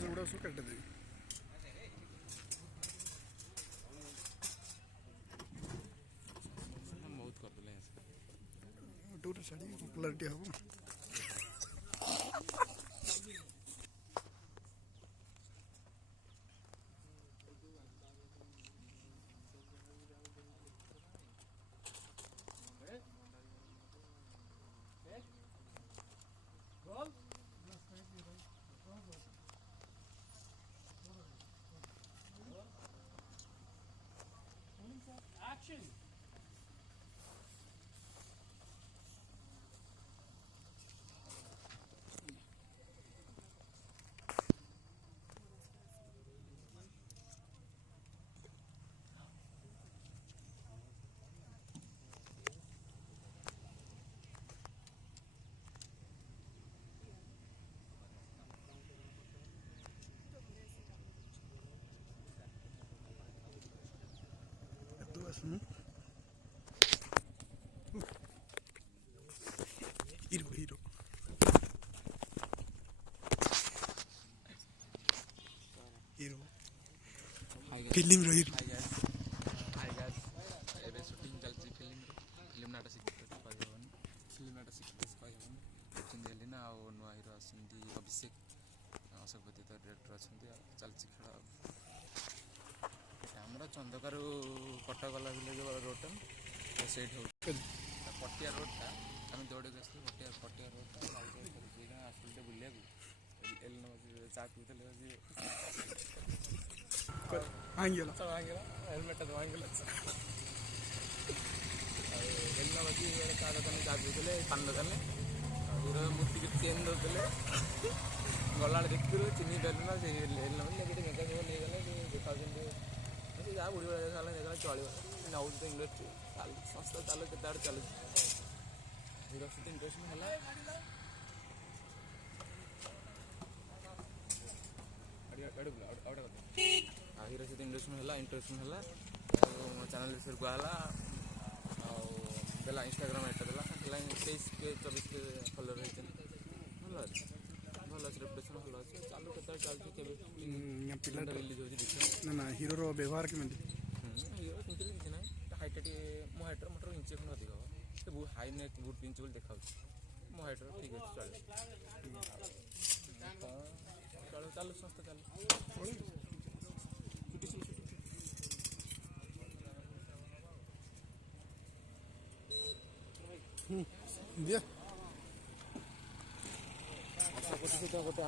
ସେଗୁଡ଼ା ସବୁ କାଟିଦେବି। ଗୋଟେ ଶାଢ଼ୀ ପପୁଲାରିଟି ହେବ। Action! Hero. फिल्म रो हीरो। हाय गाइस एबे शूटिंग चलची फिल्म नाटा सिक्रेट कहबन फिल्म नाटा सिक्रेट कहबन एक्टिंग देली ना आ नुआ हीरो असंती अभिषेक अशोकपति तो डायरेक्टर असंती चलची खेला हमरा चंदकारु कटक गला विलेज रोड सेट हो पटिया रोड था हम दौड़े गए पटिया रोड था आसलते बुलिया एल चा पीते आंगेला हेलमेट तो वांगेला एल बजी चा दुकान चा पीते पान दुकान हीरो मूर्ति के चेन दौले गला देखु चिन्ह पारे ना से मेकअप नहीं गले देखा जहाँ बुढ़ी बड़ा देखा देखा चलो नौ तो इंडस्ट्री संस्था चलो के चलु हीरो सहित इंटरेस्ट है हीरो सहित इंटरेस्ट है चैनल विषय कहला देला इंस्टाग्राम एटा देला 23 के 24 के फॉलोअर होइछन भल अछि रेपुटेशन भल अछि चालू केते चलछि केबे पिला रिलीज होछि देखि ना हीरो रो व्यवहार केमति हीरो सिंपल किछ नै हाइट मो हाइट मोटर इंच खन अधिक हो से हाई नेक बूट पिंच बोल देखाउ मो हाइट ठीक अछि चलो चालू संस्था चालू दिया अच्छा गोटे